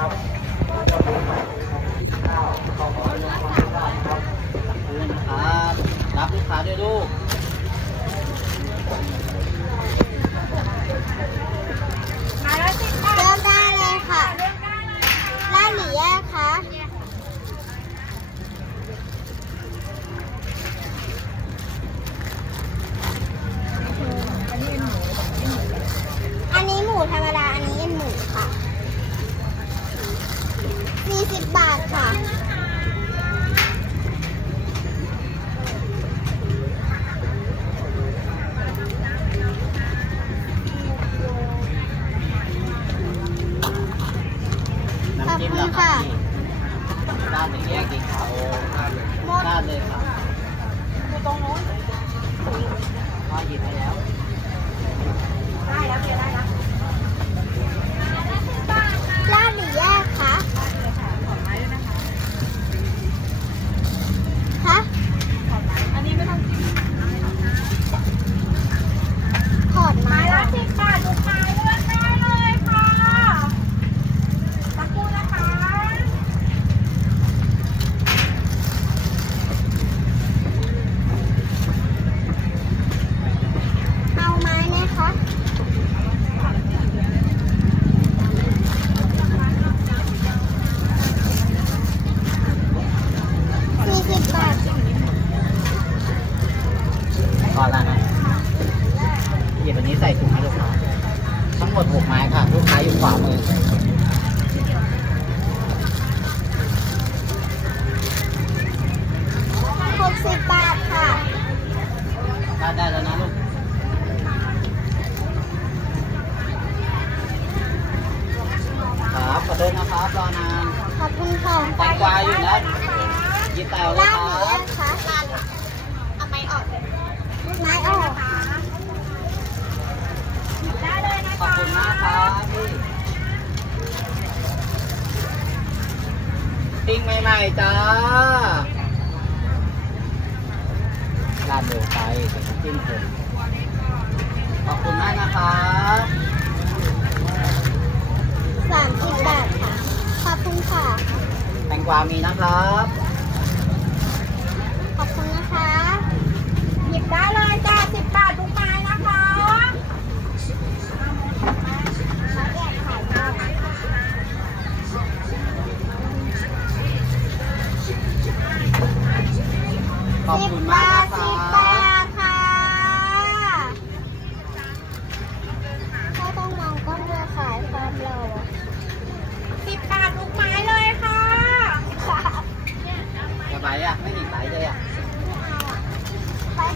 ครับรับลูกค้าด้วยลูก เลือกได้เลยค่ะได้หรือแยกคะ อันนี้หมูธรรมดา อันนี้เอ็นหมูค่ะ40บาทค่ะ น้ำจิ้มแล้ว ครับพี่ด้านหนึ่งแยกดีเขาด้านเลยครับตรงโน้นพ่อหยิบให้แล้ว ได้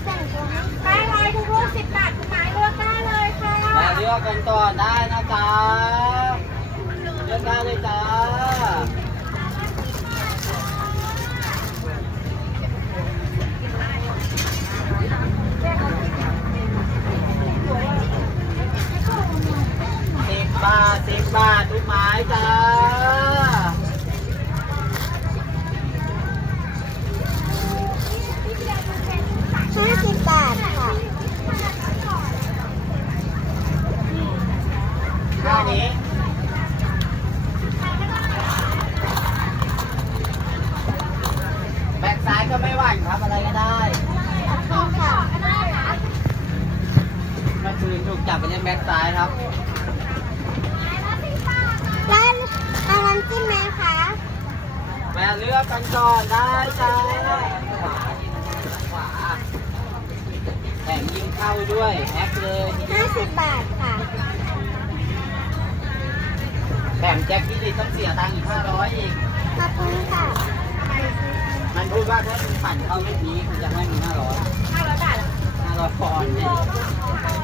ไปเส้นตัวนี้ได้เลยทุกลูกสิบบาททุกไม้เลือกได้เลยค่ะมาเลือกกันก่อนได้นะจ๊ะเลือกได้เลยจ้าสิบบาทสิบบาททุกไม้จ้าห้าสิบบาทค่ะ ท่านี้ แบ็คซ้ายก็ไม่หวั่นครับอะไรก็ได้ ขอบคุณค่ะ เมื่อคืนถูก จับไปเล่นแบ็คซ้ายครับ แล้วเอาน้ำจิ้มไหมคะแม่เลือกกันก่อนได้จ้าขวาขวาแถมยิงเข้าด้วยแอคเลยห้าสิบบาทค่ะแถมแจ็คที่ดีต้องเสียตังค์อีกห้าร้อยอีก ขอบคุณค่ะมันพูดว่าถ้าคุณปั่นเข้าลูกนี้คุณจะให้มีห้าร้อยห้าร้อยบาทห้าร้อยปอนด์เนี่ย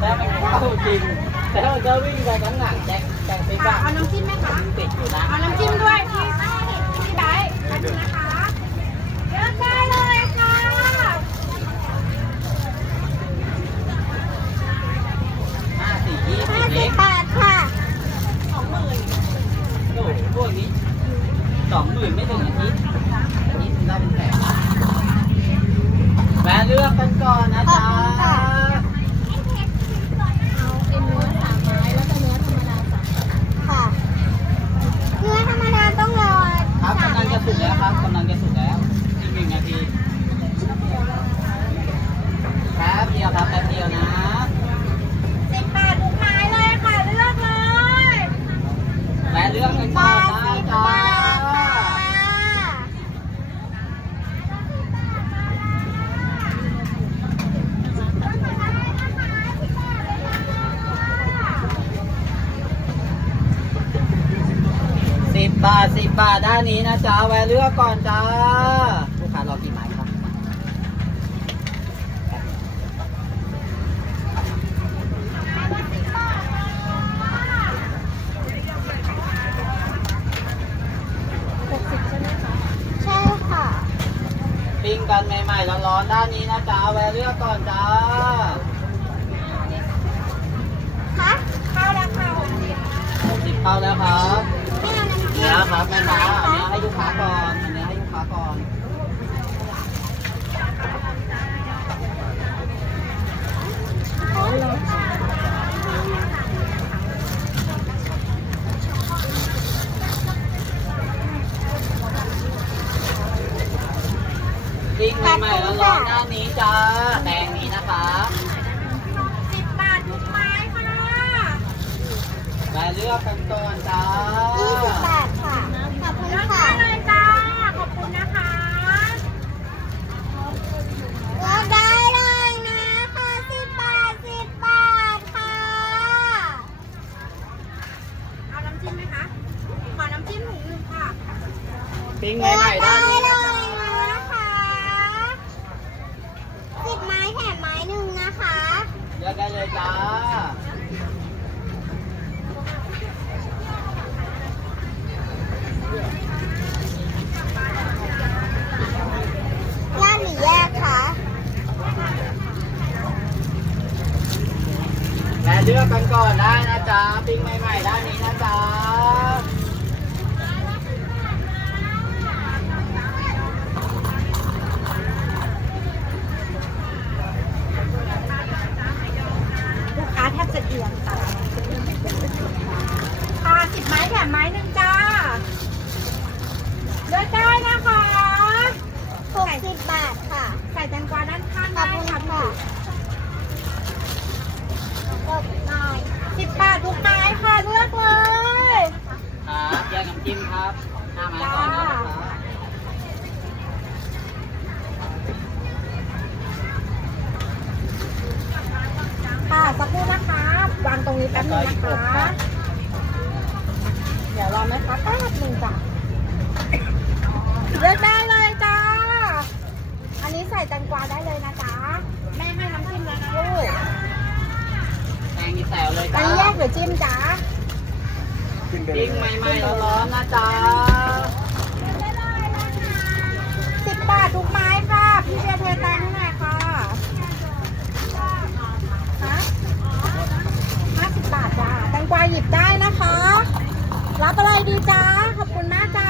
แล้วมันเข้าจริง แต่ถ้ามันจะวิ่งไปข้างหลังแจ็คแจ็คไปบ้างเอาน้ำจิ้มไหมคะมันติดอยู่นะเอาน้ำจิ้มด้วยพี่ไบร์ทมาดูนะคะเลือกได้เลยค่ะ ห้าสี่ยี่สิ ห้า บ สิ เล็ บ ก บาทค่ะ โอ้โหพวกนี้สองหมื่นไม่ถึงอาทิตย์อาทิตย์ได้เป็นแสนแม่เลือกกันก่อนนะจ๊ะ เอาเป็นเนื้อสามไม้แล้วก็เนื้อธรรมดาสามค่ะ บาทสิบบาทด้านนี้นะจ๊ะแวะเลือกก่อนจ้า ลูกค้ารอกี่ไม้ครับใช่ค่ะ ปิ้งกันใหม่ๆร้อนๆด้านนี้นะจ๊ะแวะเลือกก่อนจ้าคะข้าวแล้วค่ะสิบเข้าแล้วครับไม่ เนื้อครับแม่ค้าอันคะนี้ให้ลูกค้าก่อนอันนี้ให้ลูกค้าก่อนปิ้งใหม่ๆร้อนๆด้านนี้จ้าแดงนี้นะคะสิบบาททุกไม้ค่ะแวะเลือกกันก่อนจ้า ยี่สิบบาทค่ะ ขอบคุณ เลือก ค่ะ ได้เลยจ้า ขอบคุณนะคะ เลือกได้เลยนะคะสิบบาทสิบบาทค่ะ เอาน้ำจิ้มไหมคะ ขอน้ำจิ้มถุงหนึ่งค่ะ ปิ้งเลืใหอกม่ด้าได้นนี้เลยนะคะสิบไม้แถมไม้หนึ่งนะคะ เลือกได้เลยจ้าร้านหรือแยกคะแวะเลือกกันก่อนได้นะจ๊ะปิ้งใหม่ๆด้านนี้นะจ๊ะ ลูกค้าแทบจะเอียงค่ะค่ะสิบไม้แถมไม้หนึ่งจ้า เลือกได้นะคะ หกสิบบาทค่ะ ใส่แตงกวาด้านข้าง ขอบ ได้ คุณ ค่ะ ค่ะกดหน่อย สิบบาททุกไม้ค่ะ เลือกเลย ครับแย กน้ำจิ้มครับห้าไม้ก่อนนะลูกค้าค่ะสักครู่นะคะวางตรงนี้แป๊บนึงนะคะ เดี๋ยวรอไหมคะแป๊บหนึ่งจ้ะเลือกได้เลยจ้า อันนี้ใส่แตงกวาได้เลยนะจ๊ะแม่ให้น้ำจิ้มแล้วนะลูกแตงนี่แซวเลยอันจ้านี้แยกหรือจิ้มจ๊ะปิ้งใหม่ๆร้อนๆนะจ๊ะสิบบาททุกไม้ค่ะ พี่เบียร์เทแตงให้หน่อยค่ะฮะห้าสิบบาทจ้าแตงกวาหยิบได้นะคะ รับอะไรดีจ้าขอบคุณมากจ้า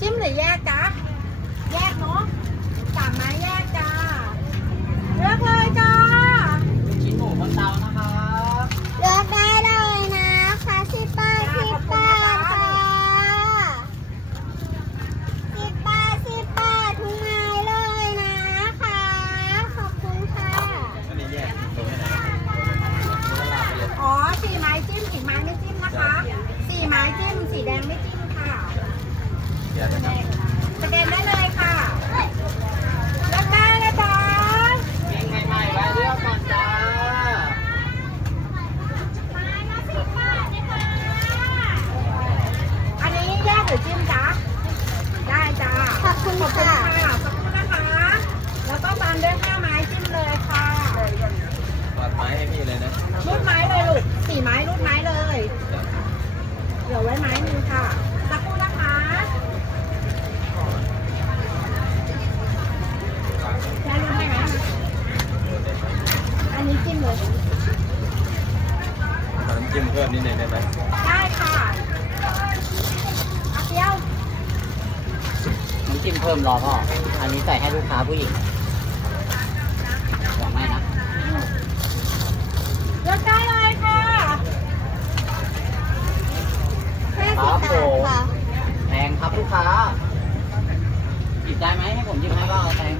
จิ้มหรือแยกจ้า แยกเนาะสามไม้แยกจ้า เลือกเลยจ้า ลูกชิ้นหมูบนเตานะครับ เลือกได้เลยนะคะสิบบาทสิบบาทค่ะสิบบาทสิบบาททุกไม้เลยนะคะ ขอบคุณค่ะ อันนี้แยกตัวไม่ได้ อ๋อสี่ไม้จิ้มสี่ไม้ไม่จิ้มนะคะสี่ไม้จิ้มสีแดงไม่จิ้มค่ะสแกนได้เลยค่ะเลือกได้เลยจ้า ปิ้งใหม่ๆแวะเลือกก่อนจ้า อันนี้แยกหรือจิ้มจ๊ะได้จ้า ขอบคุณ ขอบคุณ ค่ะ ค่ะสักครู่นะคะ แล้วก็ตามด้วยห้าไม้จิ้มเลยค่ะวางไม้ให้พี่เลยนะรูดไม้เลยลูกสี่ไม้รูดไม้เลย เหลือไว้ไม้หนึ่งค่ะสักครู่นะคะแค่รูดให้ไหมอันนี้จิ้มเลยน้ำจิ้มเพิ่มนิดหนึงได้ไหมได้ค่ะเอาเปรี้ยวน้ำจิ้มเพิ่มรอพ่อ อันนี้ใส่ให้ลูกค้าผู้หญิงบอกไม่นะ เลือก ได้เลยค่ะห้าสิบบาทค่ะแพงครับลูกค้าหยิบได้ไหมให้ผมหยิบให้ว่าเอาแพง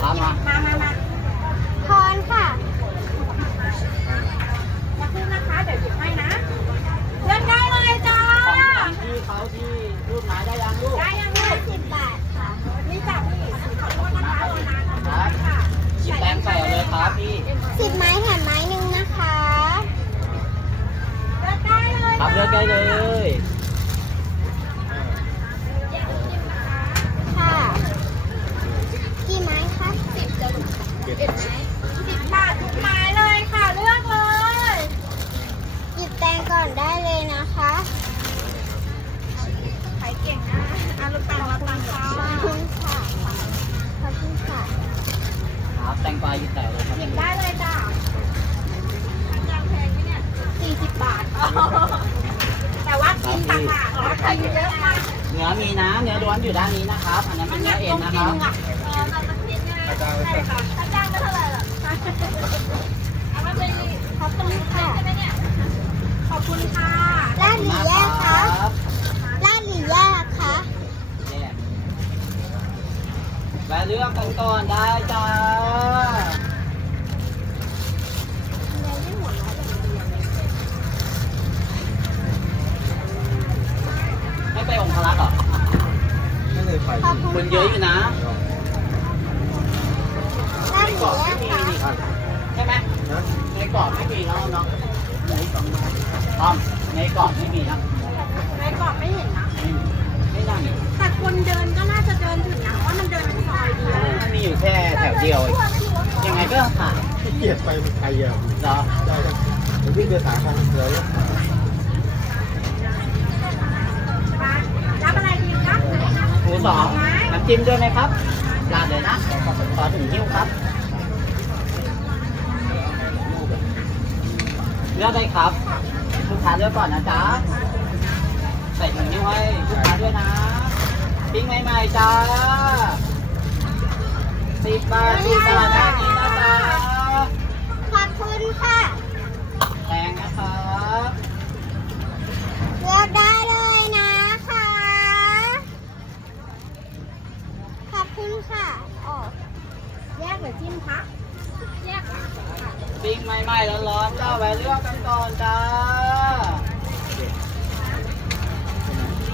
ครับมา มามามา ทอนค่ะ สักครู่นะคะ เดี๋ยวหยิบให้นะ เลือกได้เลยจ้า ของที่เขาที่รูดไม้ได้ยังลูก ได้ยัง ห้า ลูก สิบบาทค่ะ นี่จ้ะพี่ขอโทษนะคะรอนานขอบคุณค่ะ หยิบแตงใส่เอาเลยครับพี่ สิบไม้แถมไม้หนึ่งนะคะ เลือกได้เลย ครับเลือกได้เลย เสิบบาททุกไม้เลยค่ะ เลือกเลย หยิบแตงก่อนได้เลยนะคะ ขายเก่งนะอาลูกแตงรับตังค่ะ ขอบคุณค่ะขอบคุณค่ะ ครับแตงกวาอยู่แต่เลยครับ หยิบได้เลยจ้ะจางแพงไหมเนี่ยสี่สิบบาท แต่ว่ากินต่างหากนะกินเยอะมากเนื้อมีนะเนื้อล้วนอยู่ด้านนี้นะครับ อันนั้นเป็นเนื้อเอ็นนะครับเออมันมันกินง่ายใช่ค่ะถ้าจ้างก็เท่าไหร่ล่ะเอามาเลยขอบคุณค่ะใช่ไหมเนี่ยขอบคุณค่ะร้านหรือแยกคะครับร้านหรือแยกคะแยกแวะเลือกกันก่อนได้จ้า ไปองคลักษ์เหรอไม่เคยไปขอบคุคนเยอะอยู่นะในเกรอาะไม่มีนี่ใช่ไหมในเกาะไม่มีเนาะเนาะต้อมในเกาะไม่มีนะในกรอบไม่เห็นนะไม่มีไม่น่ามีแต่คนเดินก็น่าจะเดินถึงนะเพราะว่ามันเดินเป็นซอยเดียวมันมีอยู่แค่แถวเดียวยังไงก็ขายขี้เกียจไปไกลอะเหรอได้ครับผมวิ่งไปสามพันเลย รับอะไรดีครับ หมู สองน้ำจิ้มด้วยไหมครับราดเลยนะขอถึงหิ้วครับ เลือกได้ครับลูกค้าเลือกก่อนนะจ๊ะใส่ถุงนิ้วให้ลูกค้าด้วยนะปิ้งใหม่ๆจ้าสิบบาทสิบบาทด้านนี้นะจ๊ะขอบคุณค่ะ แพงนะครับ เลือกได้เลยนะคะ ขอบคุณค่ะอ๋อ แยกหรือจิ้มคะแยกค่ะ ปิ้งใหม่ๆร้อนๆจ้าแวะเลือกกันก่อนจ้า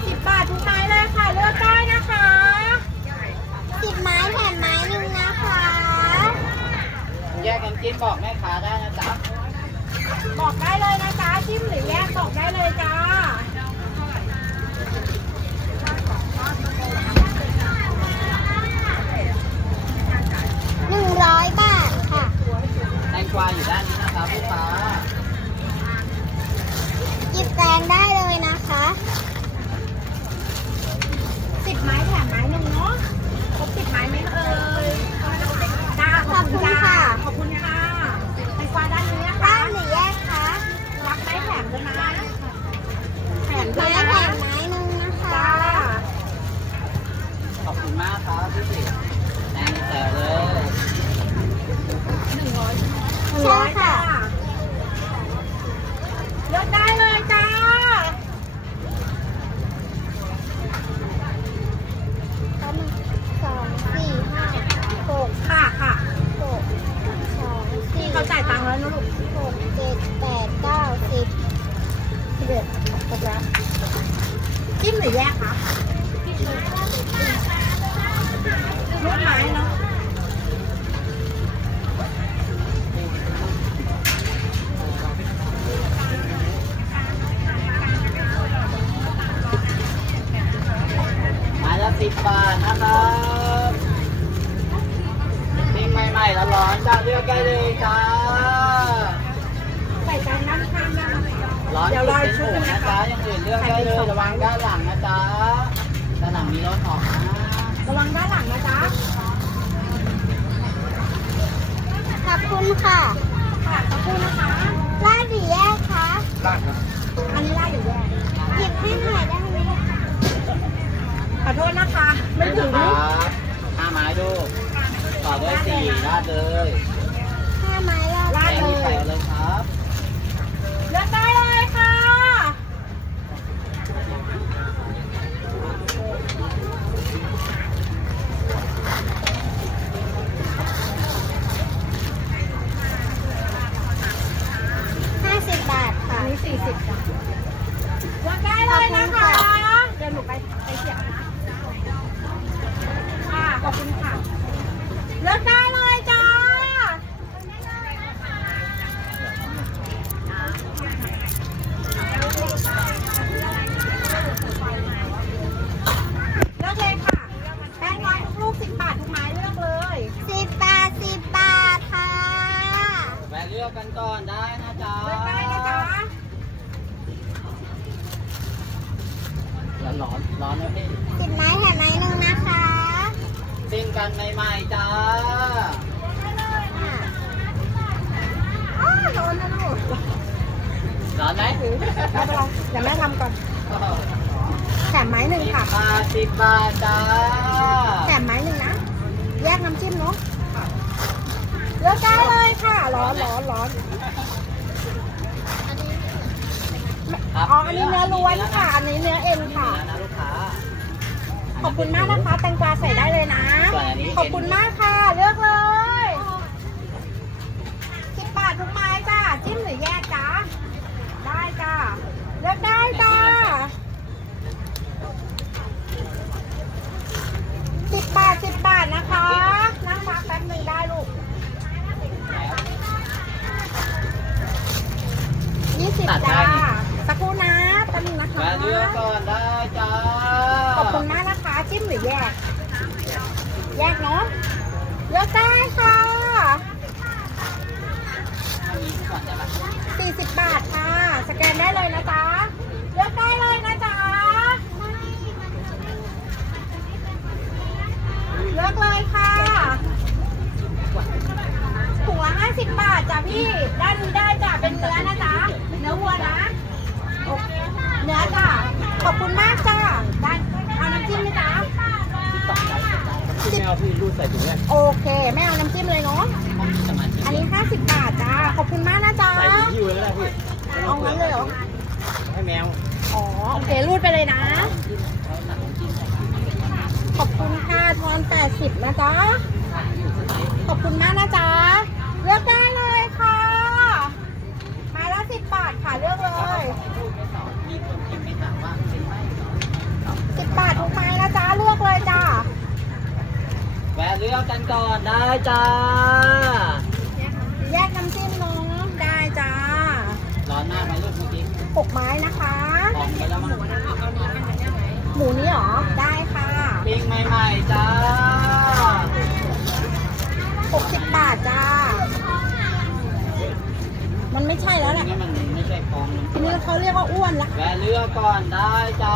สิบบาททุกไม้เลยค่ะ เลือกได้นะคะ สิบไม้แถมไม้หนึ่งนะคะ แยกกันกินบอกแม่ค้าได้นะจ๊ะ บอกได้เลยนะ จ๊ะจิ้มหรือแยกบอกได้เลยจ้าหนึ่งร้อยบาทค่ะแตงกวาอยู่ด้านนี้นะครับลูกค้าหยิบแตงได้เลยนะคะสิบไม้แถมไม้หนึ่งเนาะครบสิบไม้ไหมเอ่ยจ้าขอบคุณค่ะ ขอบคุณค่ะไปกวาด้านนี้นะคะ ร้านหรือแยกคะ รับไม้แถมด้วยนะแถมด้ ไม้ วย แถ นะ มไม้หนึ่งนะคะ จ้า ขอบคุณมากครับพี่สิ แตงแต่เลยหนึ่งร้อยใช่ค่ะเลือกได้เลยจ้าสามสองสี่ห้าหกค่ะค่ะหกสองสี่เขาจ่ายตังค์แล้วนะลูกหกเจ็ดแปดเก้าสิบสิบเอ็ดครบแล้วจิ้มหรือแยกคะ ลูกไม้เนาะไม้ละสิบบาทนะครับปิ้งใหม่ๆร้อนจ้าเลือกได้เลยจ้าใส่จานด้านข้างได้ไหมร้อนเดี๋ยวรอนชุดนะคะจ๊ะอย่างอื่นเลือกได้เลยระวังด้านหลังนะจ๊ะด้านหลังมีรถออกนะ ระวังด้านหลังนะจ๊ะ ขอบคุณค่ะค่ะขอบคุณนะคะร้านหรือแยกคะลาดครับอันนี้ได้อยู่แยกหยิบให้หน่อยได้ไหมขอโทษนะคะ ไม่ถึงครับห้าไม้ดูต่อด้วยสี่ราดเลยห้าไม้รอบลาแกดงเลมีใส่ยเลยครับเลือกได้เลยค่ะ ห้าสิบบาทค่ะ อันนี้ สี่สิบจ้ะเลือกได้เลยนะคะเดี๋ยวหนูไปไปเสียบนะค่ะขอบคุณค่ะเลือกได้เลยจ้า ร้อนร้อนร้อนนะพี่ สิบไม้แถมไม้หนึ่งนะคะปิ้งกันใหม่ๆจ้าอะอ้าวร้อนนะลูกร้อนไหมถือไม่เป็นไรเดี๋ยวแม่ทำก่อน แถมไม้หนึ่งสิบค่ะบาทสิบบาทจ้าแถมไม้หนึ่งนะ แยกน้ำจิ้มเนาะเลือกได้เลยค่ะ ร้อนร้อนร้อนครับอ๋ออันนี้เนื้อล้วนค่ะ อันนี้เนื้อเอ็นค่ะ เนื้อนะลูกค้า ขอบคุณมากนะคะแตงกวาใส่ได้เลยนะส่วนอันนี้ขอบคุณมากค่ะ เลือกเลยสิบบาททุกไม้จ้า จิ้มหรือแยกจ้าได้จ้า เลือกได้จ้าสิบบาทสิบบาทนะคะ นั่งพักแป๊บหนึงได้ลูกยี่สิบจ้า สักครู่นะแป๊บหนึงนะคะ มาเลือกก่อนได้จ้า ขอบคุณมากนะคะ จิ้มหรือแยก แยกเนาะเลือกได้ค่ะ ก่อนได้ปะ 40 บาทค่ะ สแกนได้เลยนะจ๊ะ เลือกได้เลยนะจ๊ะ เลือกเลยค่ะถุงละ50 บาทจ้ะ พี่ด้านนี้ได้จ้ะเป็นเนื้อนะจ๊ะเนื้อวัวนะโอเคเนื้อจ้ะขอบคุณมากจ้ะได้เอาน้ำจิ้มไหมจ๊ะที่ไม่เอาพี่รูดใส่ถุงเนี่ยโอเคไม่เอาน้ำจิ้มเลยเนาะสมาธิอันนี้50บาทจ้าขอบคุณมากนะจ๊ะใส่ถุงหิ้วเลยก็ได้พี่เอางั้นเลยเหรอให้แมวอ๋อโอเครูดไปเลยนะ ขอบคุณค่ะทอน80นะจ๊ะขอบคุณมากนะจ๊ะ เลือกได้เลยค่ะ ไม้ละ 10 บาทค่ะเลือกเลยมีคนพิมพ์ไม่ถามว่าเป็นไหม10บาททุกไม้นะจ๊ะเลือกเลยจ้าแวะเลือกกันก่อนได้จ้า แยกน้ำจิ้มเน้องได้จ้าร้อนมากไหมลูกเมื่อกี้6ไม้นะคะลองไปแล้วมั้งหมูนี้เหรอ ได้ค่ะปิ้งใหม่ๆจ้า60บาทจ้า มันไม่ใช่แล้วแหละ เขาเรียกว่าอ้วนละแวะเลือกก่อนได้จ้า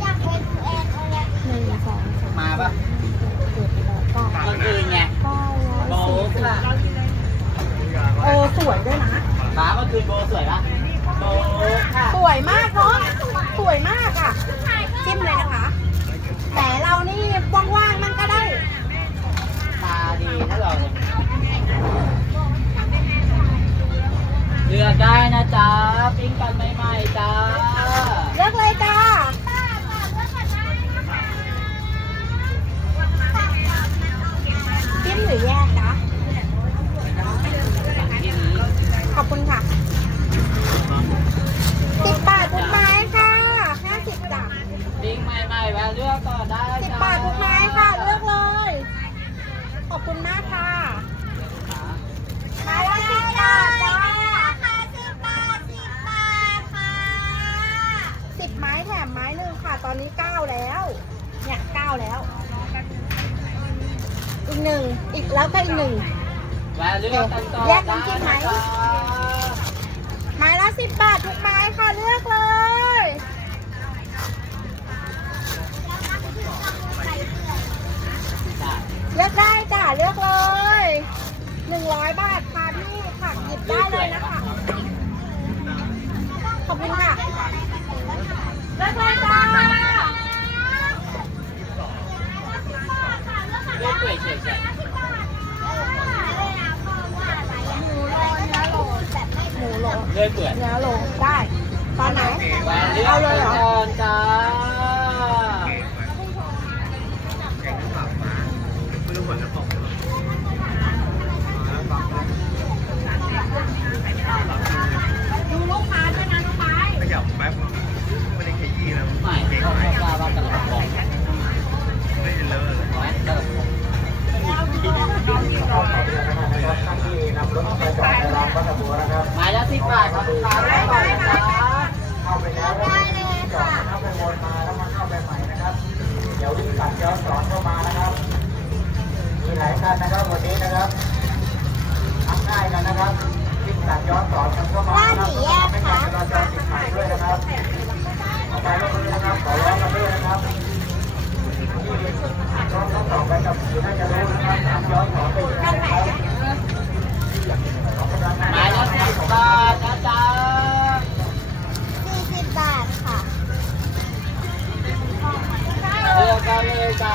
อยากเป็นแอนอะไรหนึ่งสองสามมาปะเจ็ดแปดเก้าเมื่อคืนไงเก้าโบร้อยสิบค่ะเออสวยด้วยนะฟ้าเมื่อคืนโบสวยปะโบค่ะสวยมากเนาะสวยมากอะ จิ้มเลยนะคะ แต่เรานี่ว่างๆมันก็ได้ ตาดีนะเราเนี่ยเลือกได้นะ จ๊ะปิ้งกันใหม่ๆจ้าเลือกเลยจ้าจิ้มหรือแยกจ๊ะที่นี้ขอบคุณค่ะสิบบาททุกไม้ค่ะห้าสิบจ้ะปิ้งใหม่ๆแวะเลือกก่อนได้สิบจ้าบาททุกไม้ค่ะ เลือกเลย ขอบคุณมากค่ะ ไม้ละสิบบาทจ้า ค่ะสิบบาทสิบบาทค่ะ สิบไม้แถมไม้หนึ่งค่ะ ตอนนี้เก้าแล้ว เนี่ยเก้าแล้ว อีกหนึ่งอีกแล้วก็อีกหนึ่งแวะเลือกกันก่อนแยกน้ำจิ้มไหมด้นะจ๊ะไม้ละสิบบาททุกไม้ค่ะเลือกเลยจ้ะเลือกได้จ้ะเลือกเลยหนึ่งร้อยบาทค่ะพี่ผักหยิบได้เลยนะคะ ขอบคุณค่ะ เลือกเลยจ้าเลือกเปื่อยเฉยๆหมูโลเลือกเปื่อยเนื้อโลได้ตอนไหน เอาเลยเหรอก่อนจ้า ดูลูกค้าด้วยนะลูกค้า ขยับแป๊บไม่ได้ขยี้นะ ไม่เขาไม่กล้าว่ากระหล่ำบอก ไม่ได้เลอะเลย ไว้กระหล่ำบอก ไม้ละสิบบาทครับลูกค้าได้ก่อนนะจ๊ะ ได้เลยค่ะ มีหลายท่านนะครับวันนี้นะครับทำง่ายกันนะครับที่ ร้านหนีแยกค่ะ ไม้ละสิบบาทนะจ๊ะ สี่สิบบาทค่ะ เลือกกันเลยจ้า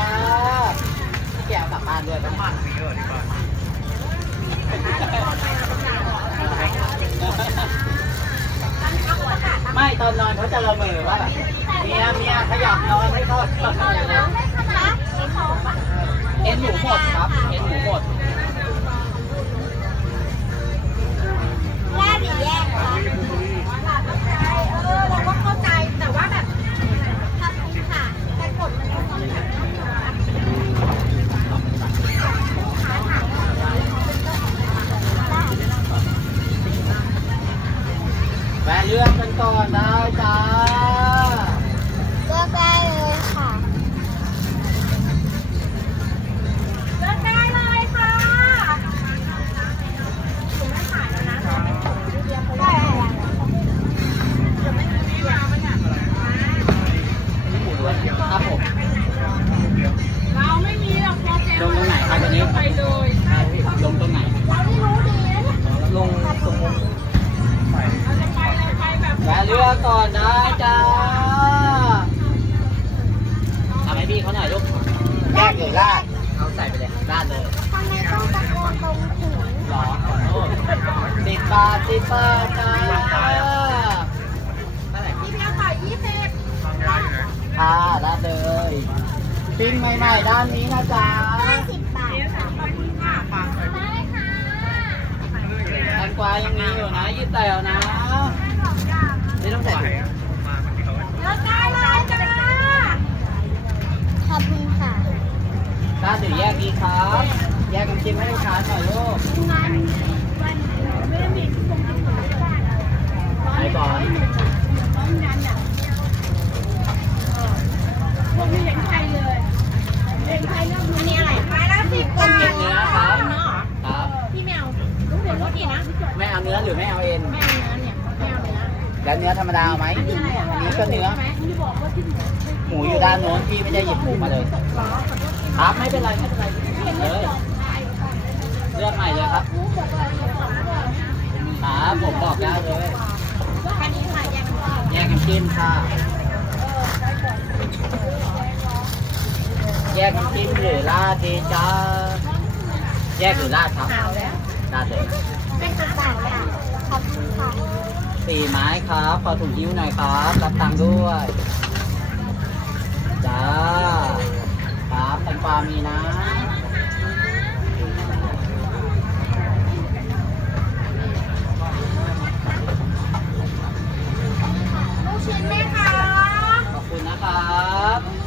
แกะกลับบ้านด้วยน้ำมัน มีเยอะดีกว่า ไม่ตอนนอนเขาจะละเมอว่าแบบเมียเมียข ยับนอนให้เอ็นหมูหมดครับ เอ็นหมูหมดร้านหนีแยกค่ะเออเราก็เข้าใจแต่ว่าแบบขอบคุณค่ะแต่กดมันไม่พอแวะเลือกกันก่อนได้จ้า เลือกได้เลยค่ะ เลือกได้เลยค่ะคุณไม่ขายแล้วนะเราไม่ขายเดียวเพราะว่า ได้อะไร เดี๋ยวไม่มีเวลามันอะ หมูด้วย ครับผมเราไม่มีหรอกพอเจ๊ลงตรงไหนครับตอนนี้ไปเลยลงตรงไหนเราไม่รู้ดีลงตรงเราจะไปเลยไปแบบแวะเลือก่อนได้จ้าทำให้พี่เขาหน่อยลูกแยกหรือราดเอาใส่ไปเลยราดเลยทำไมต้องตะโกนตรงหูหรอขอโทษสิบบาทสิบบาจ้าเท่าไหร่ พี่เพียวขายยี่สิบ ค่ะราดเลยปิ้งใหม่ๆด้านนี้นะจ๊ะห้าสิบบาทค่ะขอบคุณค่ะได้ค่ะแตงกวายังมีอยู่นะยืดแต่วนะไม่ต้องใส่ถุงมาคนเดียวเลือกได้เลยจ้าขอบคุณค่ะราดหรือแยกดีครับ แยกกันชิมให้ลูกค้าหน่อยลูกวันวันไม่ได้มีคงที่ไหนบ้างไปก่อนร้อนยันอะ พวกนี้เห็นใครเลยเห็นใครเรื่องอันนี้อะไรไม้ละสิบต้มเย็นเนื้อครับเนาะครับพี่แมวรู้เดี๋ยวรถดีนะไม่เอาเนื้อหรือไม่เอาเอ็นไม่เอาเนื้อเนี่ยไม่เอาเนื้อแล้วเนื้อธรรมดาเอาไหมอันนี้ก็เนื้อหมูอยู่ด้านโน้นพี่ไม่ได้หยิบหมูมาเลยครับไม่เป็นไรไม่เป็นไรเลยเลือกใหม่เลยครับครับผมบอกได้เลยอันนี้ค่ะแยกกันแยกกันจิ้มค่ะ แยกกันจิ้มหรือราดดีจ้าแยกหรือราดครับขาวแล้วราดเลยเป็นสิบบาทค่ะขอบคุณค่ะสี่ไม้ครับขอถุงยิ้วหน่อยครับรับตังค์ด้วยจ้าครับแตงกวามีนะลูกชิ้นไหมคะขอบคุณ นะครับ